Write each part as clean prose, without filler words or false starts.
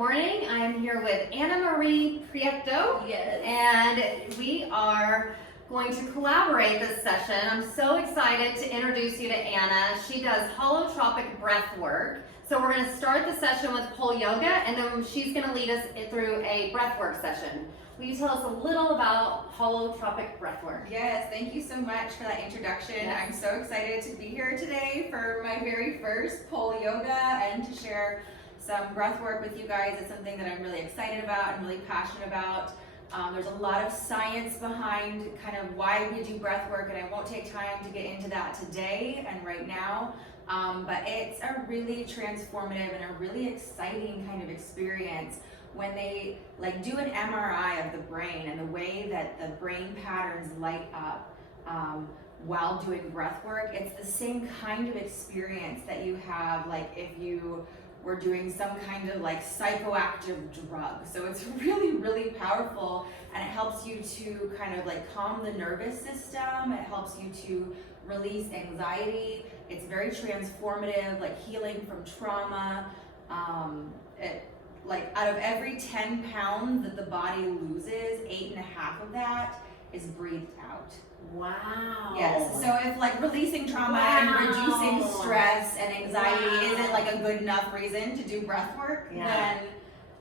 morning. I'm here with Anna Marie Prieto. Yes. And we are going to collaborate this session. I'm so excited to introduce you to Anna. She does holotropic breath work. So we're going to start the session with pole yoga, and then she's going to lead us through a breathwork session. Will you tell us a little about holotropic breathwork? Yes, thank you so much for that introduction. Yes. I'm so excited to be here today for my very first pole yoga and to share some breathwork with you guys. It's something that I'm really excited about and really passionate about. There's a lot of science behind kind of why we do breathwork, and I won't take time to get into that today and right now. But it's a really transformative and a really exciting kind of experience when they do an MRI of the brain and the way that the brain patterns light up while doing breath work. It's the same kind of experience that you have if you were doing some kind of psychoactive drug. So it's really, really powerful, and it helps you to kind of calm the nervous system. It helps you to release anxiety. It's very transformative, healing from trauma. Out of every 10 pounds that the body loses, 8.5 of that is breathed out. Wow. Yes. So if releasing trauma and reducing stress and anxiety isn't a good enough reason to do breath work, then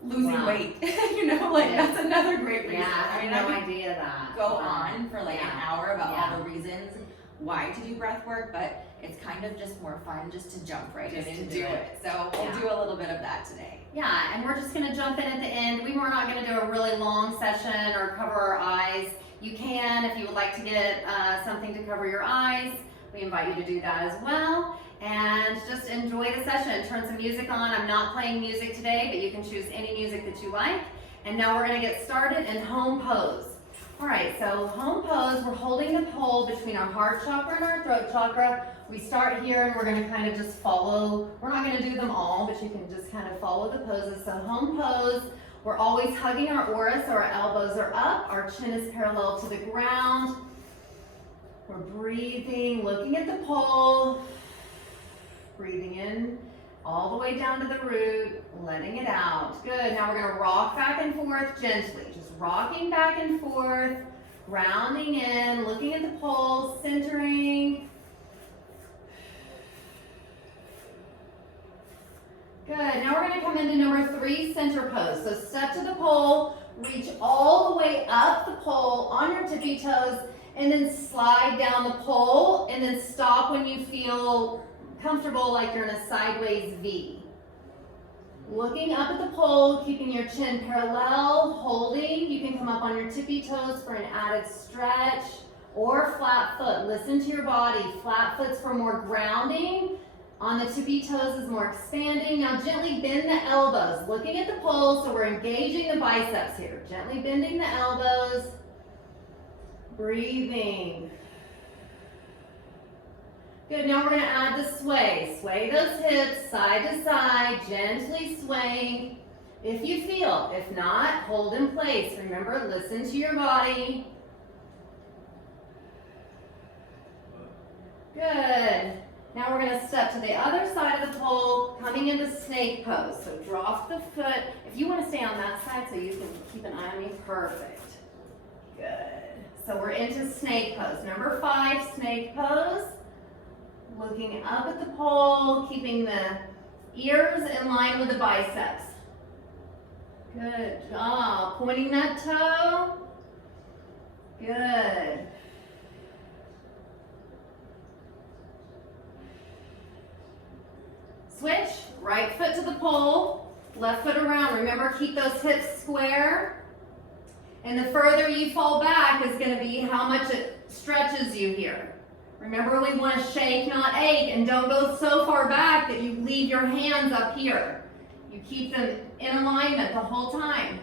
losing weight, that's another great reason. Yeah, I had no idea that. Go on for an hour about all the reasons why to do breath work, but it's kind of just more fun just to jump right in and do it. So we'll do a little bit of that today. Yeah, and we're just going to jump in at the end. We were not going to do a really long session or cover our eyes. You can, if you would like to get something to cover your eyes, we invite you to do that as well. And just enjoy the session. Turn some music on. I'm not playing music today, but you can choose any music that you like. And now we're going to get started in home pose. All right, so home pose, we're holding the pole between our heart chakra and our throat chakra. We start here and we're going to kind of just follow. We're not going to do them all, but you can just kind of follow the poses. So home pose, we're always hugging our aura, so our elbows are up, our chin is parallel to the ground. We're breathing, looking at the pole, breathing in all the way down to the root, letting it out. Good, now we're going to rock back and forth gently, just rocking back and forth, grounding in, looking at the pole, centering. Good, now we're going to come into number 3, center pose. So step to the pole, reach all the way up the pole on your tippy toes, and then slide down the pole, and then stop when you feel comfortable, like you're in a sideways V. Looking up at the pole, keeping your chin parallel, holding. You can come up on your tippy toes for an added stretch, or flat foot. Listen to your body. Flat foot's for more grounding. On the tippy toes is more expanding. Now gently bend the elbows. Looking at the pole, so we're engaging the biceps here. Gently bending the elbows. Breathing. Good, now we're going to add the sway. Sway those hips side to side, gently swaying if you feel. If not, hold in place. Remember, listen to your body. Good. Now we're going to step to the other side of the pole, coming into snake pose. So drop the foot. If you want to stay on that side so you can keep an eye on me, perfect. Good. So we're into snake pose. Number 5, snake pose. Looking up at the pole, keeping the ears in line with the biceps. Good job. Pointing that toe. Good. Switch, right foot to the pole, left foot around. Remember, keep those hips square. And the further you fall back is going to be how much it stretches you here. Remember, we want to shake, not ache, and don't go so far back that you leave your hands up here. You keep them in alignment the whole time.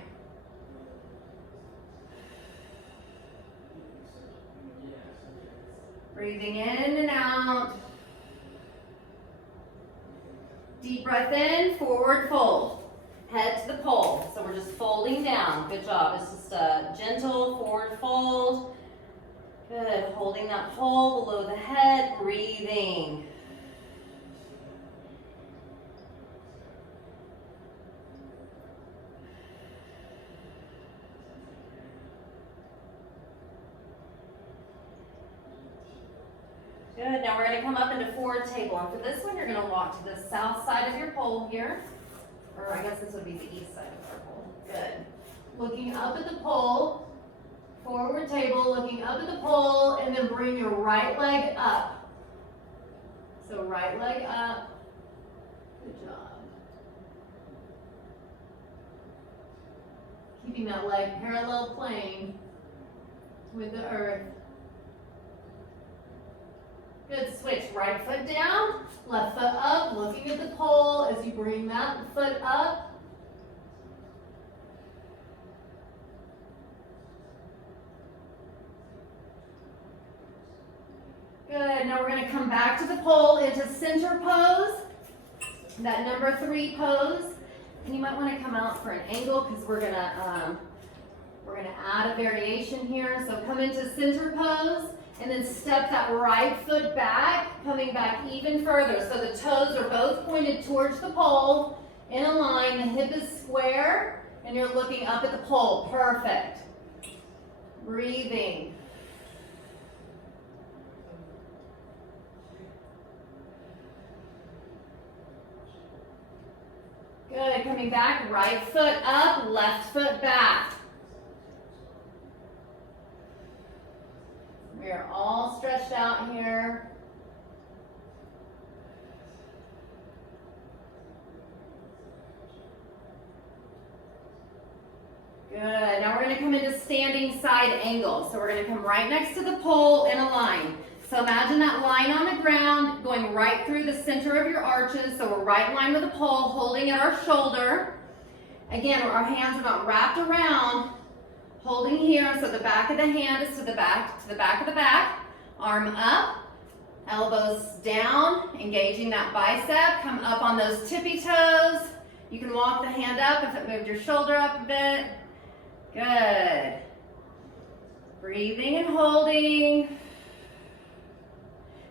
Breathing in and out. Deep breath in, forward fold. Head to the pole. So we're just folding down. Good job. It's just a gentle forward fold. Good, holding that pole below the head, breathing. Good, now we're gonna come up into forward table, and for this one, you're gonna walk to the south side of your pole here, or I guess this would be the east side of our pole. Good. Looking up at the pole, forward table, looking up at the pole, and then bring your right leg up. So right leg up. Good job. Keeping that leg parallel plane with the earth. Good, switch. Right foot down, left foot up, looking at the pole as you bring that foot up. Good, now we're going to come back to the pole into center pose, that number 3 pose. And you might want to come out for an angle because we're going to add a variation here. So come into center pose and then step that right foot back, coming back even further. So the toes are both pointed towards the pole in a line. The hip is square and you're looking up at the pole. Perfect. Breathing. Good, coming back, right foot up, left foot back. We are all stretched out here. Good, now we're gonna come into standing side angle. So we're gonna come right next to the pole in a line. So imagine that line on the ground going right through the center of your arches. So we're right in line with the pole, holding at our shoulder. Again, our hands are not wrapped around, holding here. So the back of the hand is to the back of the back. Arm up, elbows down, engaging that bicep. Come up on those tippy toes. You can walk the hand up if it moved your shoulder up a bit. Good. Breathing and holding.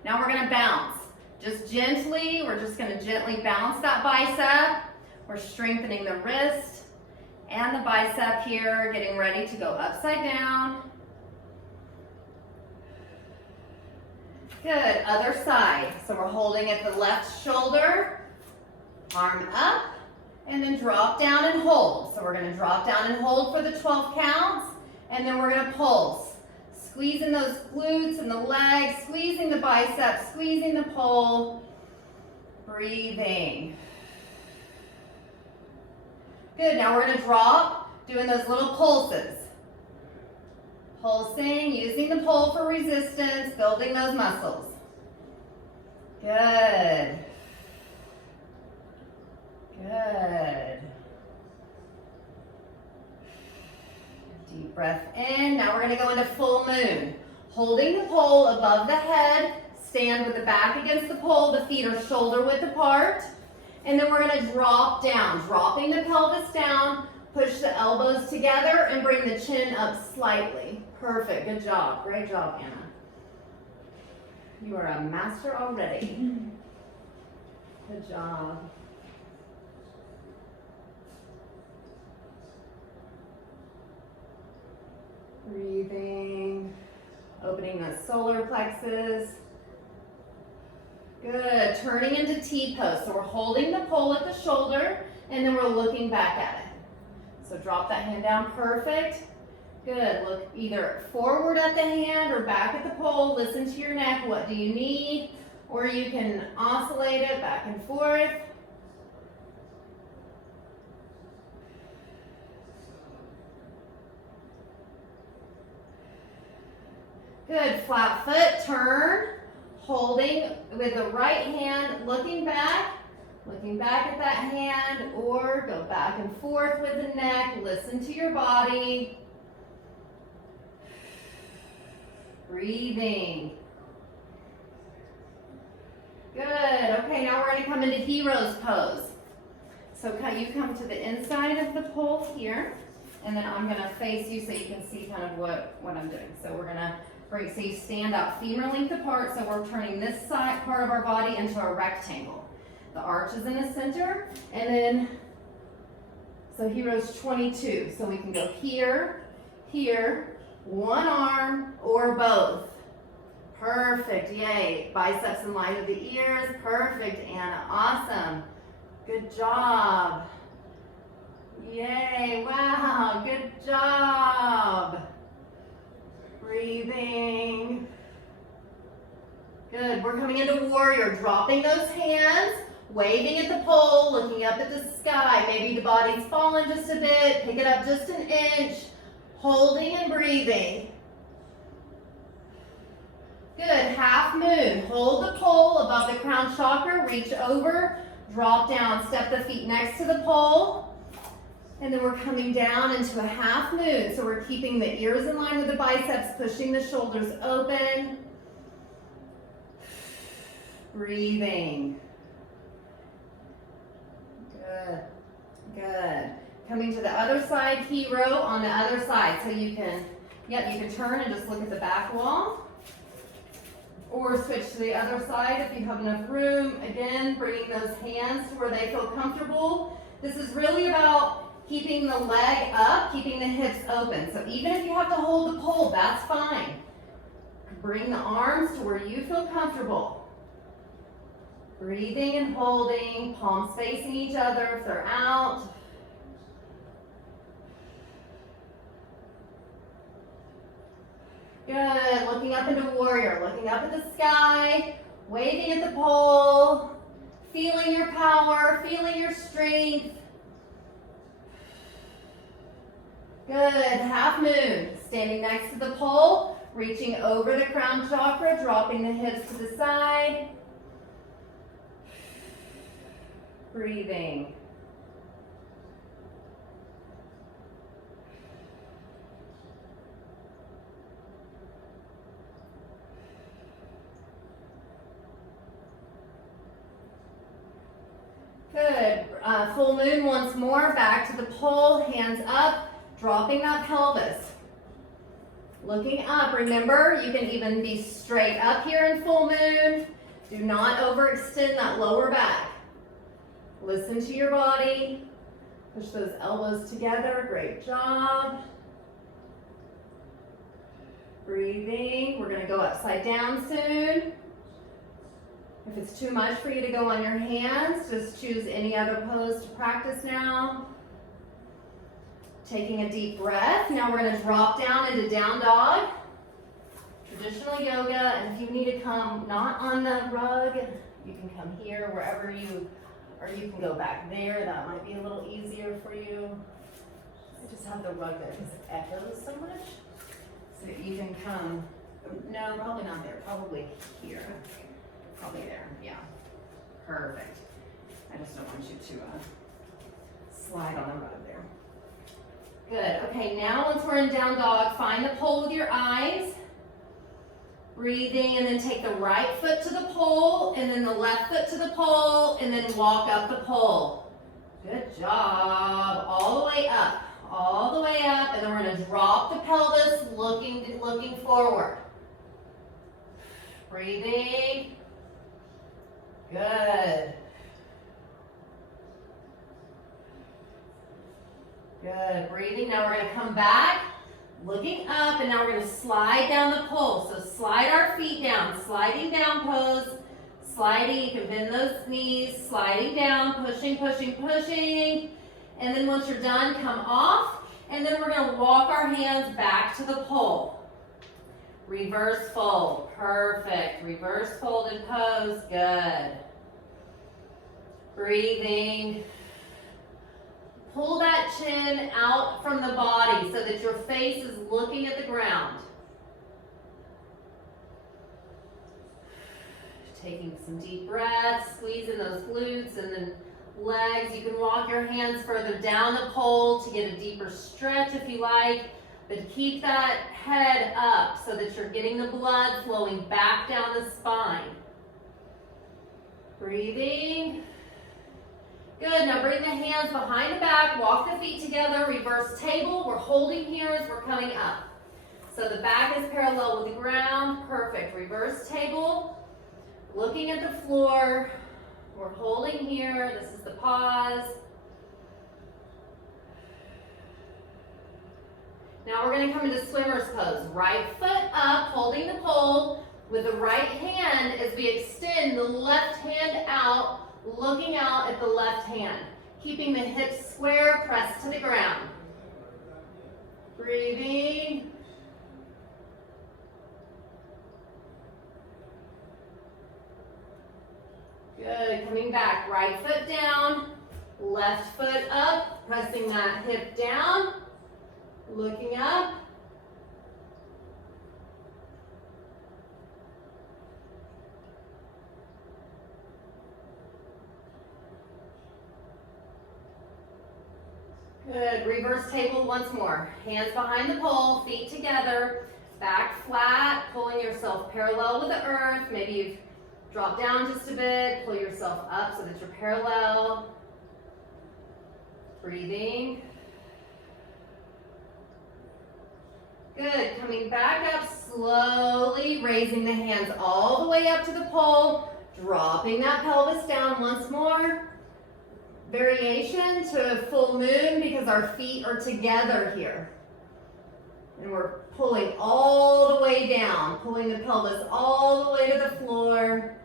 Now we're going to bounce. Just gently, we're just going to gently bounce that bicep. We're strengthening the wrist and the bicep here, getting ready to go upside down. Good, other side. So we're holding at the left shoulder, arm up, and then drop down and hold. So we're going to drop down and hold for the 12 counts, and then we're going to pulse. Squeezing those glutes and the legs, squeezing the biceps, squeezing the pole, breathing. Good, now we're going to drop, doing those little pulses. Pulsing, using the pole for resistance, building those muscles. Good. Good. Deep breath in. Now we're going to go into full moon. Holding the pole above the head, stand with the back against the pole, the feet are shoulder width apart. And then we're going to drop down, dropping the pelvis down, push the elbows together and bring the chin up slightly. Perfect, good job, great job, Anna. You are a master already. Good job. Breathing, opening the solar plexus. Good, turning into T-pose. So we're holding the pole at the shoulder and then we're looking back at it. So drop that hand down, perfect. Good, look either forward at the hand or back at the pole. Listen to your neck, what do you need? Or you can oscillate it back and forth. Good, flat foot, turn, holding with the right hand, looking back at that hand, or go back and forth with the neck, listen to your body. Breathing. Good, okay, now we're going to come into hero's pose. So you come to the inside of the pole here, and then I'm going to face you so you can see kind of what I'm doing. So we're going to bring, so you stand out femur length apart, so we're turning this side part of our body into a rectangle. The arch is in the center, and then, so hero's 22. So we can go here, here, one arm, or both. Perfect, yay. Biceps in line with the ears. Perfect, Anna, awesome. Good job. Yay, wow, good job. Breathing. Good, we're coming into warrior, dropping those hands, waving at the pole, looking up at the sky. Maybe the body's fallen just a bit, pick it up just an inch, holding and breathing. Good, half moon. Hold the pole above the crown chakra, reach over, drop down, step the feet next to the pole. And then we're coming down into a half moon. So we're keeping the ears in line with the biceps, pushing the shoulders open. Breathing. Good, good. Coming to the other side, hero on the other side. So you can, you can turn and just look at the back wall. Or switch to the other side if you have enough room. Again, bringing those hands to where they feel comfortable. This is really about keeping the leg up, keeping the hips open. So even if you have to hold the pole, that's fine. Bring the arms to where you feel comfortable. Breathing and holding, palms facing each other if they're out. Good, looking up into warrior, looking up at the sky, waving at the pole, feeling your power, feeling your strength. Good, half moon, standing next to the pole, reaching over the crown chakra, dropping the hips to the side. Breathing. Good, full moon once more, back to the pole, hands up, dropping that pelvis. Looking up, remember, you can even be straight up here in full moon. Do not overextend that lower back. Listen to your body. Push those elbows together, great job. Breathing, we're gonna go upside down soon. If it's too much for you to go on your hands, just choose any other pose to practice now. Taking a deep breath. Now we're going to drop down into down dog. Traditional yoga, and if you need to come not on the rug, you can come here wherever you, or you can go back there. That might be a little easier for you. I just have the rug there because it echoes so much. So you can come, no, probably not there, probably here. Probably there, yeah. Perfect. I just don't want you to slide on the rug there. Good, okay, now once we're in down dog, find the pole with your eyes. Breathing, and then take the right foot to the pole, and then the left foot to the pole, and then walk up the pole. Good job, all the way up, and then we're gonna drop the pelvis, looking forward. Breathing. Good. Good, breathing. Now we're going to come back, looking up, and now we're going to slide down the pole. So slide our feet down, sliding down pose, sliding, you can bend those knees, sliding down, pushing, pushing, pushing. And then once you're done, come off, and then we're going to walk our hands back to the pole. Reverse fold, perfect. Reverse folded pose, good. Breathing. Pull that chin out from the body so that your face is looking at the ground. Taking some deep breaths, squeezing those glutes and then legs. You can walk your hands further down the pole to get a deeper stretch if you like. But keep that head up so that you're getting the blood flowing back down the spine. Breathing. Good, now bring the hands behind the back, walk the feet together, reverse table. We're holding here as we're coming up. So the back is parallel with the ground, perfect. Reverse table, looking at the floor. We're holding here, this is the pause. Now we're going to come into swimmer's pose. Right foot up, holding the pole. with the right hand as we extend the left hand out, looking out at the left hand. Keeping the hips square, pressed to the ground. Breathing. Good, coming back, right foot down, left foot up, pressing that hip down, looking up. Good, reverse table once more. Hands behind the pole, feet together, back flat, pulling yourself parallel with the earth. Maybe you've dropped down just a bit, pull yourself up so that you're parallel. Breathing. Good, coming back up slowly, raising the hands all the way up to the pole, dropping that pelvis down once more. Variation to full moon because our feet are together here. And we're pulling all the way down, pulling the pelvis all the way to the floor.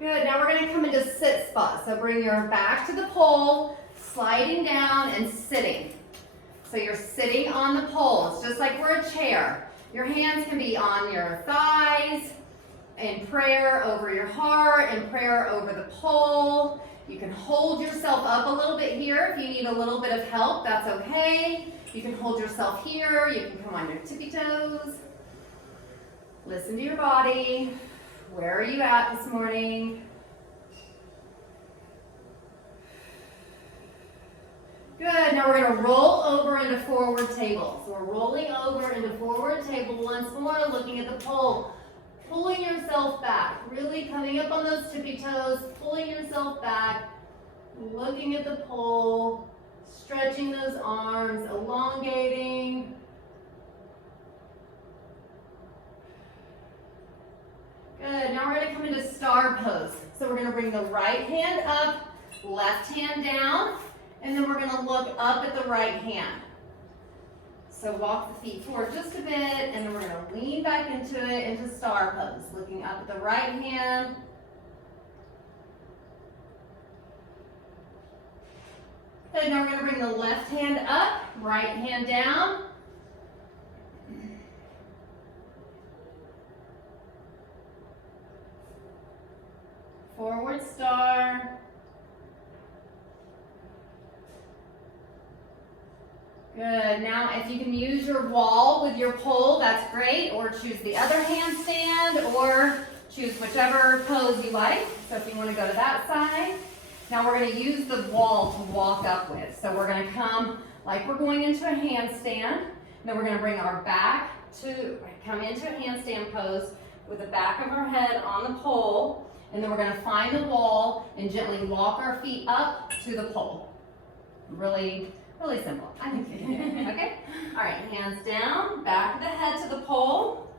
Good, now we're going to come into sit spot. So bring your back to the pole, sliding down and sitting. So you're sitting on the pole. It's just like we're a chair. Your hands can be on your thighs, in prayer over your heart, in prayer over the pole. You can hold yourself up a little bit here if you need a little bit of help, that's okay. You can hold yourself here, you can come on your tippy toes. Listen to your body. Where are you at this morning? Good, now we're gonna roll over into forward table. So we're rolling over into forward table once more, looking at the pole. Pulling yourself back, really coming up on those tippy toes, pulling yourself back, looking at the pole, stretching those arms, elongating. Good, now we're gonna come into star pose. So we're gonna bring the right hand up, left hand down, and then we're gonna look up at the right hand. So walk the feet forward just a bit, and then we're going to lean back into it, into star pose. Looking up at the right hand. Good, now we're going to bring the left hand up, right hand down. Forward star. Good, now if you can use your wall with your pole, that's great, or choose the other handstand, or choose whichever pose you like. So if you want to go to that side. Now we're going to use the wall to walk up with. So we're going to come like we're going into a handstand, and then we're going to bring our back to, come into a handstand pose with the back of our head on the pole, and then we're going to find the wall and gently walk our feet up to the pole. Really simple. I think you can do it. Okay? All right, hands down, back of the head to the pole.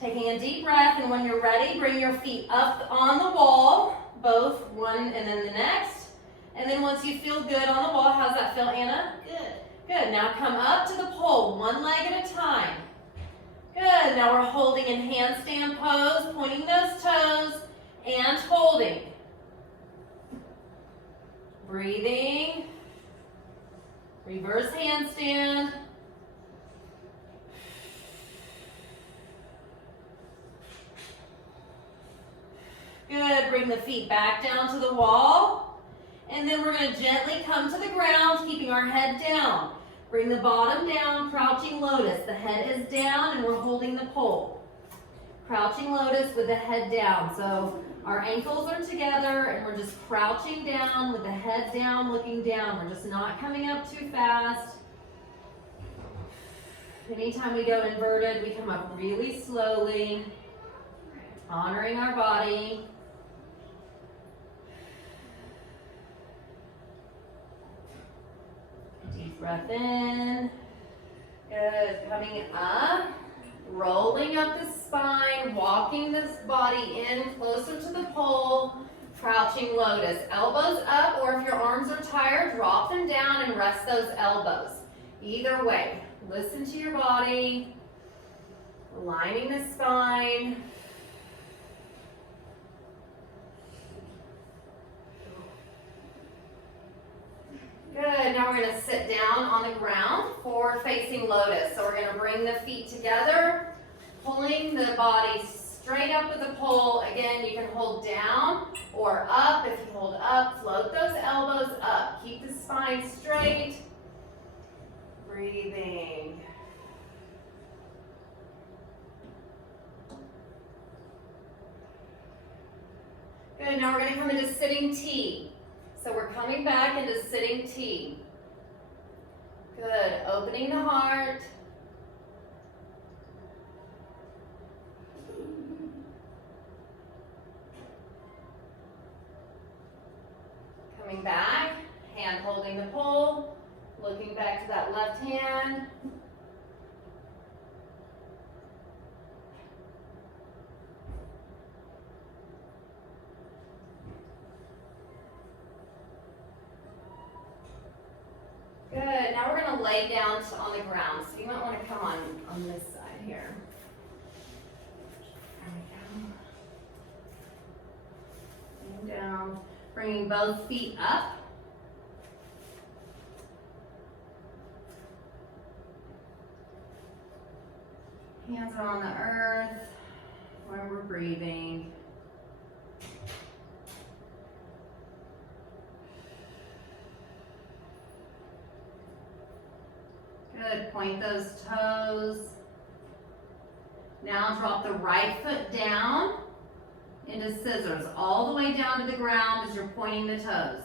Taking a deep breath, and when you're ready, bring your feet up on the wall, both one and then the next. And then once you feel good on the wall, how's that feel, Anna? Good. Good. Now come up to the pole, one leg at a time. Good. Now we're holding in handstand pose, pointing those toes, and holding. Breathing. Reverse handstand. Good, bring the feet back down to the wall. And then we're going to gently come to the ground, keeping our head down. Bring the bottom down, crouching lotus. The head is down and we're holding the pole. Crouching lotus with the head down. So our ankles are together and we're just crouching down with the head down, looking down. We're just not coming up too fast. Anytime we go inverted, we come up really slowly, honoring our body. Deep breath in. Good. Coming up, rolling up the spine, walking this body in closer to the pole, crouching lotus. Elbows up, or if your arms are tired, drop them down and rest those elbows. Either way, Listen to your body. Aligning the spine. Good, now we're gonna sit down on the ground, forward facing lotus. So we're gonna bring the feet together, pulling the body straight up with the pole. Again, you can hold down or up. If you hold up, float those elbows up. Keep the spine straight. Breathing. Good, now we're gonna come into sitting T. So we're coming back into sitting T. Good, opening the heart. Coming back, hand holding the pole, looking back to that left hand. Good, now we're gonna lay down on the ground. So you might wanna come on this side here. There we go. Laying down, bringing both feet up. Hands are on the earth where we're breathing. Good, point those toes. Now drop the right foot down into scissors, all the way down to the ground as you're pointing the toes.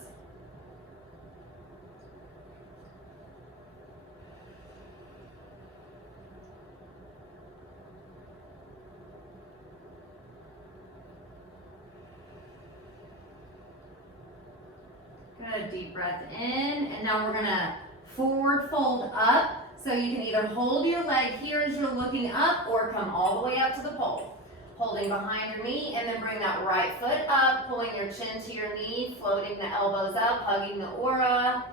Good, deep breath in, and now we're gonna forward fold up. So you can either hold your leg here as you're looking up or come all the way up to the pole. Holding behind your knee and then bring that right foot up, pulling your chin to your knee, floating the elbows up, hugging the aura.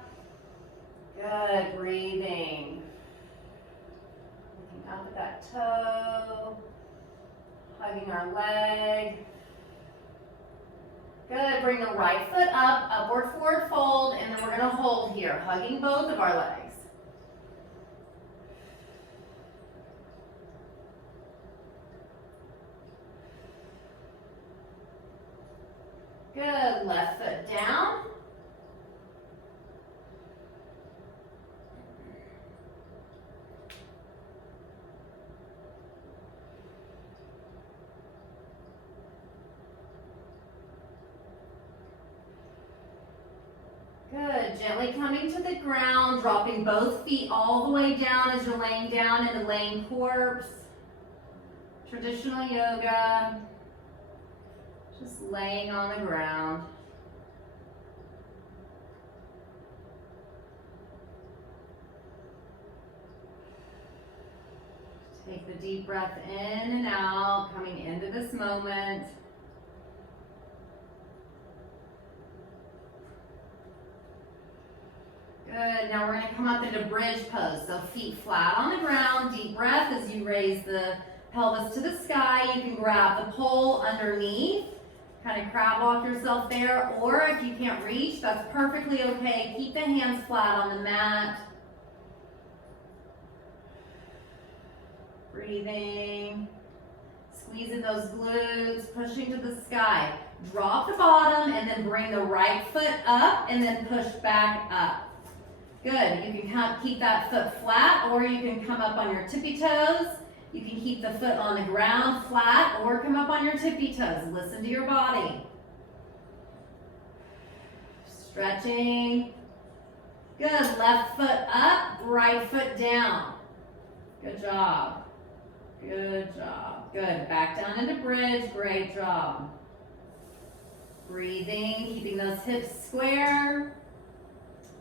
Good, breathing. Looking up at that toe, hugging our leg. Good, bring the right foot up, upward forward fold, and then we're gonna hold here, hugging both of our legs. Good, left foot down. Good, gently coming to the ground, dropping both feet all the way down as you're laying down in a laying corpse. Traditional yoga. Just laying on the ground. Take the deep breath in and out, coming into this moment. Good, now we're gonna come up into bridge pose. So feet flat on the ground, deep breath as you raise the pelvis to the sky. You can grab the pole underneath. Kind of crab walk yourself there, or if you can't reach, that's perfectly okay. Keep the hands flat on the mat. Breathing. Squeezing those glutes, pushing to the sky. Drop the bottom and then bring the right foot up and then push back up. Good, you can keep that foot flat or you can come up on your tippy toes. You can keep the foot on the ground flat or come up on your tippy toes. Listen to your body. Stretching. Good, left foot up, right foot down. Good job. Good job. Good, back down into bridge, great job. Breathing, keeping those hips square.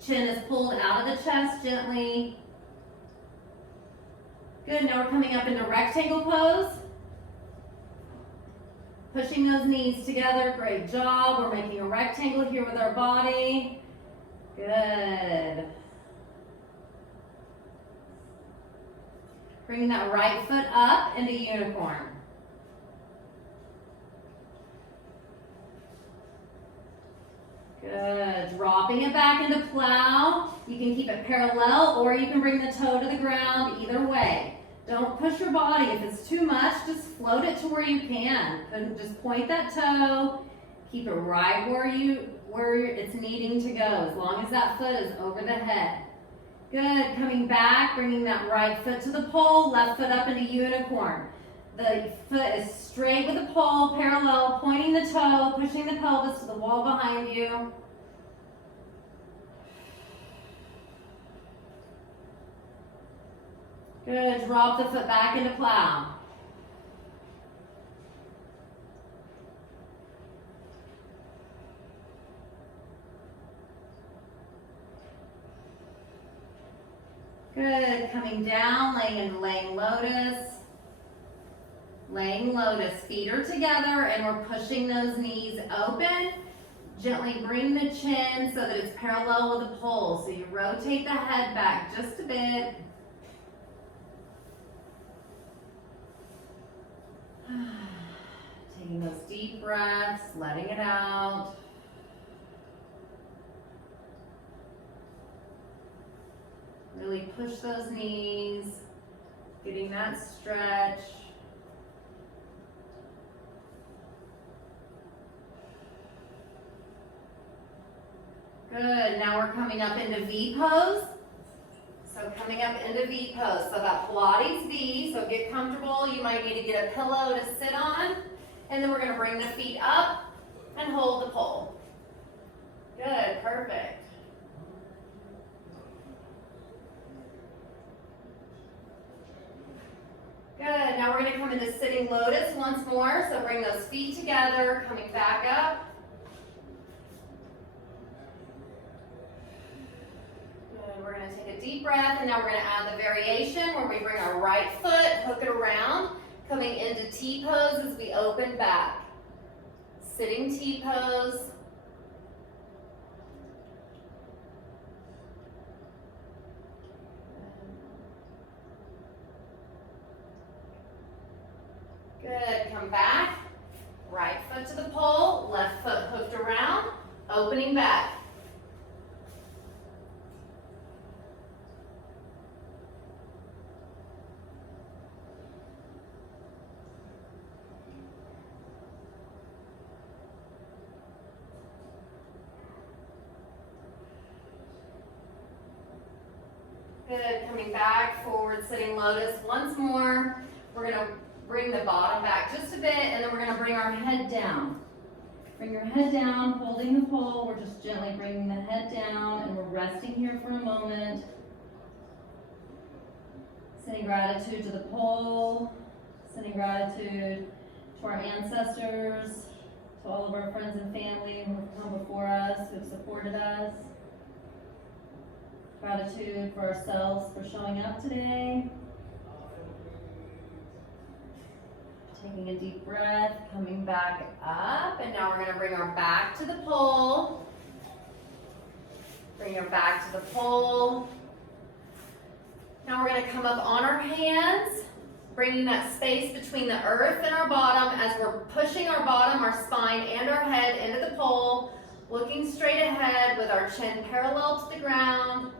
Chin is pulled out of the chest gently. Good, now we're coming up into rectangle pose. Pushing those knees together, great job. We're making a rectangle here with our body. Good. Bringing that right foot up into unicorn. Good. Dropping it back into plow. You can keep it parallel or you can bring the toe to the ground, either way. Don't push your body. If it's too much, just float it to where you can. And just point that toe. Keep it right where it's needing to go, as long as that foot is over the head. Good. Coming back, bringing that right foot to the pole, left foot up into unicorn. The foot is straight with the pole, parallel, pointing the toe, pushing the pelvis to the wall behind you. Good. Drop the foot back into plow. Good. Coming down, laying lotus. Laying lotus. Feet are together and we're pushing those knees open. Gently bring the chin so that it's parallel with the pole. So you rotate the head back just a bit. Taking those deep breaths, letting it out. Really push those knees, getting that stretch. Good, now we're coming up into V pose. So coming up into V pose, so that Pilates V, so get comfortable. You might need to get a pillow to sit on. And then we're gonna bring the feet up and hold the pole. Good, perfect. Good, now we're gonna come into sitting lotus once more. So bring those feet together, coming back up. Good, we're gonna take a deep breath and now we're gonna add the variation where we bring our right foot, hook it around, coming into T pose as we open back. Sitting T pose. Good, come back, right foot to the pole, left foot hooked around, opening back. Good, coming back, forward sitting lotus once more. We're gonna bring the bottom back just a bit and then we're gonna bring our head down. Bring your head down, holding the pole. We're just gently bringing the head down and we're resting here for a moment. Sending gratitude to the pole, sending gratitude to our ancestors, to all of our friends and family who have come before us, who have supported us. Gratitude for ourselves for showing up today. Taking a deep breath, coming back up, and now we're going to bring our back to the pole. Bring our back to the pole. Now we're going to come up on our hands, bringing that space between the earth and our bottom as we're pushing our bottom, our spine, and our head into the pole, looking straight ahead with our chin parallel to the ground.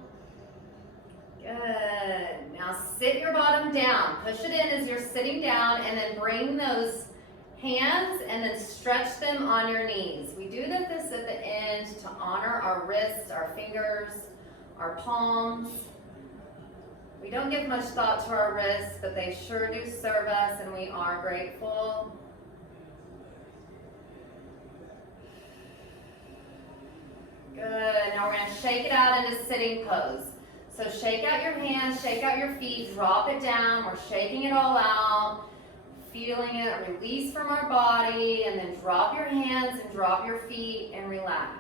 Good. Now sit your bottom down. Push it in as you're sitting down and then bring those hands and then stretch them on your knees. We do this at the end to honor our wrists, our fingers, our palms. We don't give much thought to our wrists, but they sure do serve us and we are grateful. Good. Now we're going to shake it out into sitting pose. So shake out your hands, shake out your feet, drop it down. We're shaking it all out, feeling it release from our body, and then drop your hands and drop your feet and relax.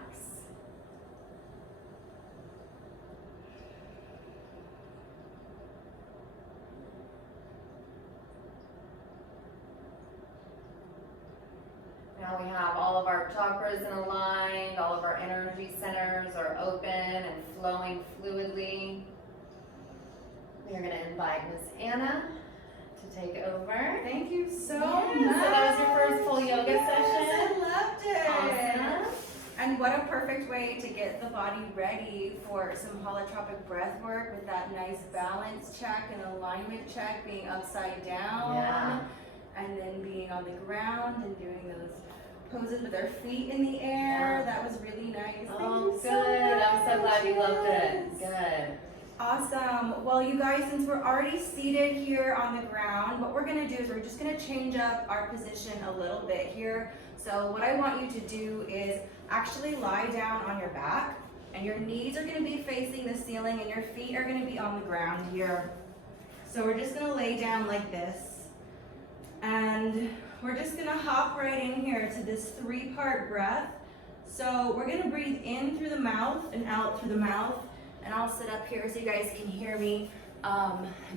Now we have all of our chakras in aligned, all of our energy centers are open and flowing fluidly. We are going to invite Miss Anna to take over. Thank you so Yeah, much. so that was your first full yoga Yes, session? I loved it. Awesome. And what a perfect way to get the body ready for some holotropic breath work with that nice balance check and alignment check, being upside down. Yeah. And then being on the ground and doing those poses with our feet in the air. Yeah. That was really nice. Oh, Thank you good. so much. I'm so glad you loved it. Yes. Good. Awesome. Well, you guys, since we're already seated here on the ground, what we're gonna do is we're just gonna change up our position a little bit here. So what I want you to do is actually lie down on your back, and your knees are gonna be facing the ceiling and your feet are gonna be on the ground here. So we're just gonna lay down like this. And we're just gonna hop right in here to this 3-part breath. So we're gonna breathe in through the mouth and out through the mouth. And I'll sit up here so you guys can hear me.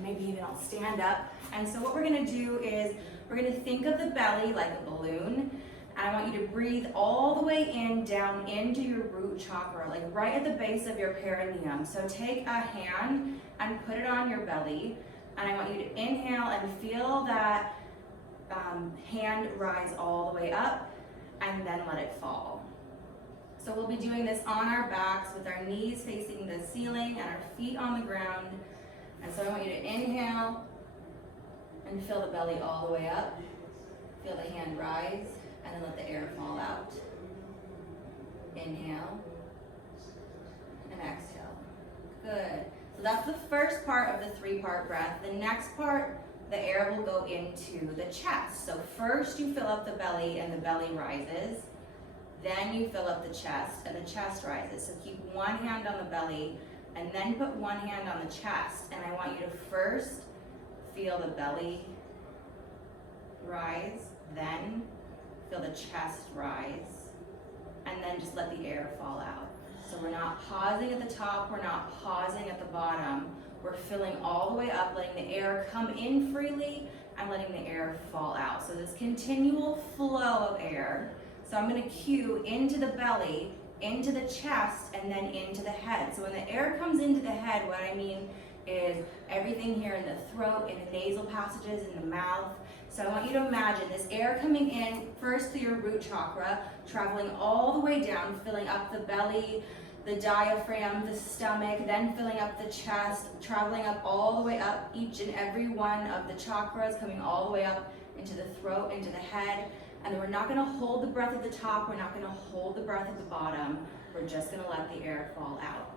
Maybe even I'll stand up. And so what we're gonna do is we're gonna think of the belly like a balloon. And I want you to breathe all the way in, down into your root chakra, like right at the base of your perineum. So take a hand and put it on your belly. And I want you to inhale and feel that hand rise all the way up, and then let it fall. So we'll be doing this on our backs with our knees facing the ceiling and our feet on the ground. And so I want you to inhale and feel the belly all the way up. Feel the hand rise, and then let the air fall out. Inhale and exhale. Good. So that's the first part of the 3-part breath. The next part, the air will go into the chest. So first you fill up the belly and the belly rises. Then you fill up the chest and the chest rises. So keep one hand on the belly and then put one hand on the chest. And I want you to first feel the belly rise, then feel the chest rise, and then just let the air fall out. So we're not pausing at the top, we're not pausing at the bottom. We're filling all the way up, letting the air come in freely and letting the air fall out. So this continual flow of air. So I'm gonna cue into the belly, into the chest, and then into the head. So when the air comes into the head, what I mean is everything here in the throat, in the nasal passages, in the mouth. So I want you to imagine this air coming in first through your root chakra, traveling all the way down, filling up the belly, the diaphragm, the stomach, then filling up the chest, traveling up all the way up each and every one of the chakras, coming all the way up into the throat, into the head. And then we're not gonna hold the breath at the top, we're not gonna hold the breath at the bottom, we're just gonna let the air fall out.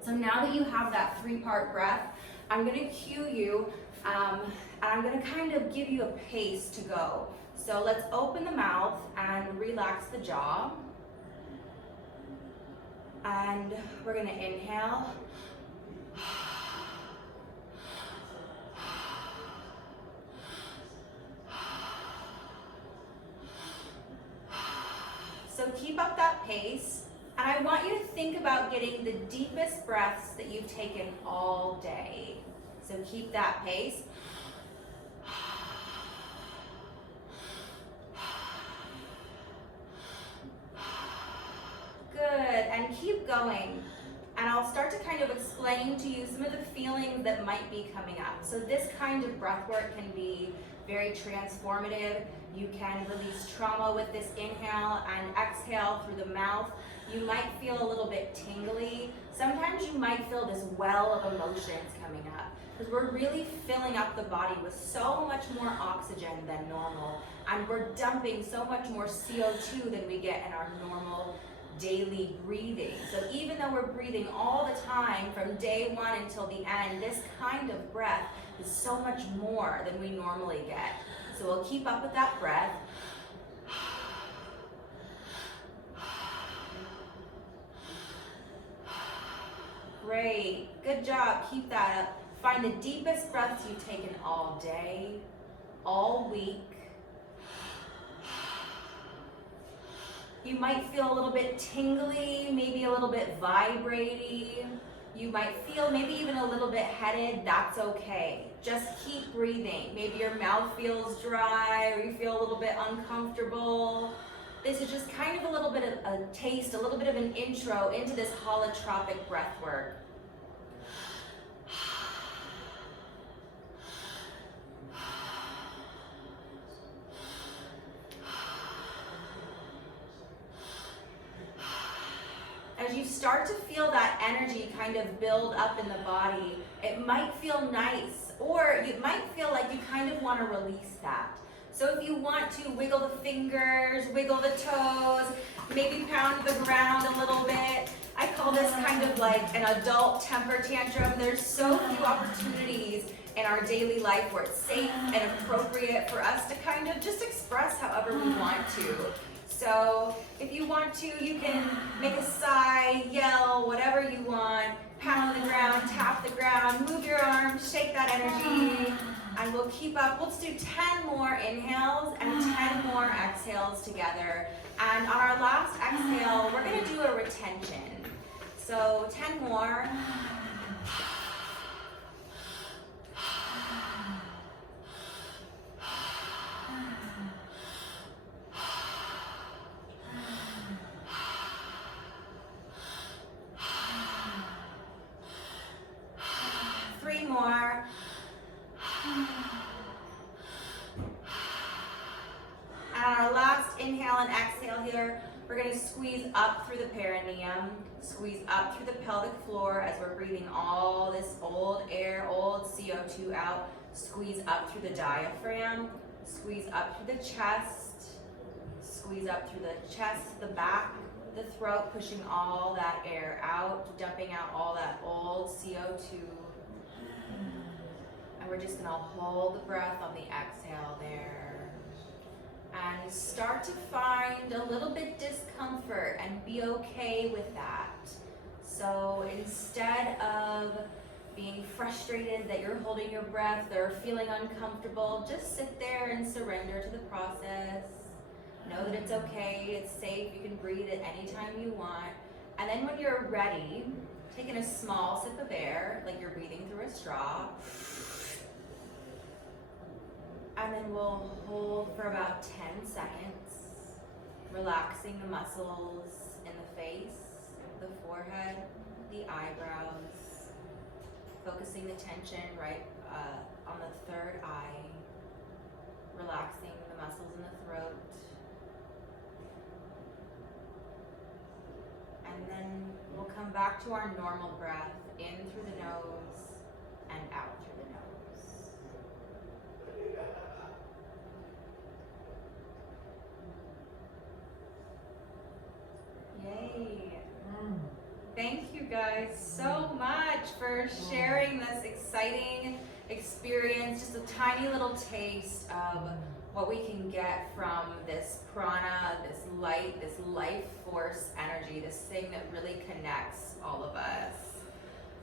So now that you have that 3-part breath, I'm gonna cue you, and I'm gonna kind of give you a pace to go. So let's open the mouth and relax the jaw. And we're gonna inhale. So keep up that pace. And I want you to think about getting the deepest breaths that you've taken all day. So keep that pace. Good, and keep going. And I'll start to kind of explain to you some of the feelings that might be coming up. So this kind of breath work can be very transformative. You can release trauma with this inhale and exhale through the mouth. You might feel a little bit tingly. Sometimes you might feel this well of emotions coming up because we're really filling up the body with so much more oxygen than normal. And we're dumping so much more CO2 than we get in our normal daily breathing. So even though we're breathing all the time from day one until the end, this kind of breath is so much more than we normally get. So we'll keep up with that breath. Great, good job, keep that up. Find the deepest breaths you've taken all day, all week. You might feel a little bit tingly, maybe a little bit vibrating. You might feel maybe even a little bit headed, that's okay. Just keep breathing. Maybe your mouth feels dry or you feel a little bit uncomfortable. This is just kind of a little bit of a taste, a little bit of an intro into this holotropic breath work. as you start to feel that energy kind of build up in the body, it might feel nice, or you might feel like you kind of want to release that. So if you want to wiggle the fingers, wiggle the toes, maybe pound the ground a little bit. I call this kind of like an adult temper tantrum. There's so few opportunities in our daily life where it's safe and appropriate for us to kind of just express however we want to. So if you want to, you can make a sigh, yell, whatever you want, pound the ground, tap the ground, move your arms, shake that energy, and we'll keep up. Let's do 10 more inhales and 10 more exhales together. And on our last exhale, we're gonna do a retention. So 10 more. Three more. And on our last inhale and exhale here, we're going to squeeze up through the perineum, squeeze up through the pelvic floor as we're breathing all this old air, old CO2 out. Squeeze up through the diaphragm, squeeze up through the chest, squeeze up through the chest, the back, the throat, pushing all that air out, dumping out all that old CO2. And we're just gonna hold the breath on the exhale there. And start to find a little bit discomfort and be okay with that. So instead of being frustrated that you're holding your breath or feeling uncomfortable, just sit there and surrender to the process. Know that it's okay, it's safe, you can breathe at any time you want. And then when you're ready, taking a small sip of air, like you're breathing through a straw. And then we'll hold for about 10 seconds, relaxing the muscles in the face, the forehead, the eyebrows, focusing the tension right on the third eye, relaxing the muscles in the throat. And then we'll come back to our normal breath, in through the nose and out through the nose. Yay. Thank you guys so much for sharing this exciting experience, just a tiny little taste of what we can get from this prana, this light, this life force energy, this thing that really connects all of us.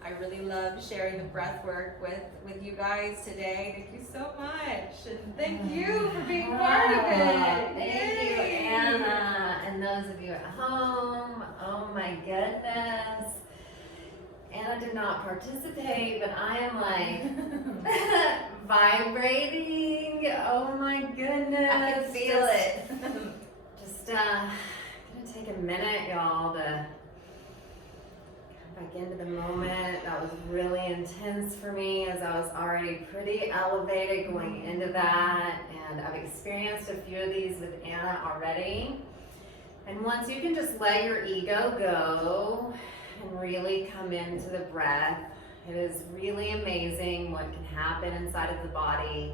I really loved sharing the breath work with you guys today. Thank you so much. And thank you for being part of it. Thank you, Anna. And those of you at home, oh my goodness. Anna did not participate, but I am like vibrating. Oh my goodness. I can feel it. Just gonna take a minute, y'all, to back into the moment. That was really intense for me, as I was already pretty elevated going into that, and I've experienced a few of these with Anna already. And once you can just let your ego go and really come into the breath, it is really amazing what can happen inside of the body.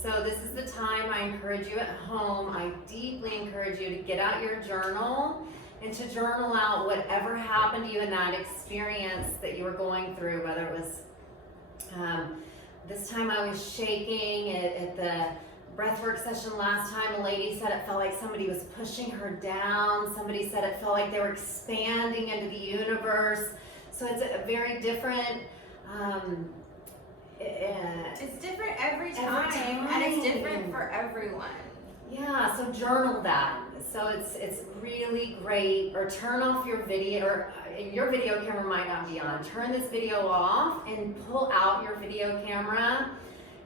So this is the time I encourage you at home. I deeply encourage you to get out your journal and to journal out whatever happened to you in that experience that you were going through, whether it was, this time I was shaking at the breathwork session last time. A lady said it felt like somebody was pushing her down. Somebody said it felt like they were expanding into the universe. So it's a very different, it's different every time, and it's different for everyone. Yeah, so journal that. So it's really great. Or turn off your video, or your video camera might not be on. Turn this video off and pull out your video camera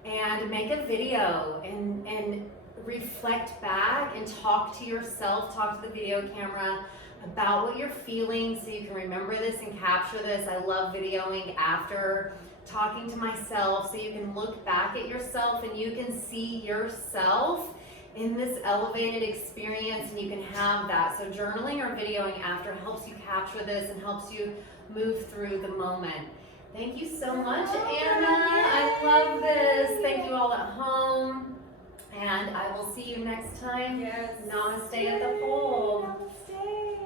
and make a video and reflect back and talk to yourself, talk to the video camera about what you're feeling, so you can remember this and capture this. I love videoing after talking to myself, so you can look back at yourself and you can see yourself in this elevated experience, and you can have that. So journaling or videoing after helps you capture this and helps you move through the moment. Thank you so much, Anna. I love this. Thank you all at home. And I will see you next time. Yes. Namaste at the pole. Namaste.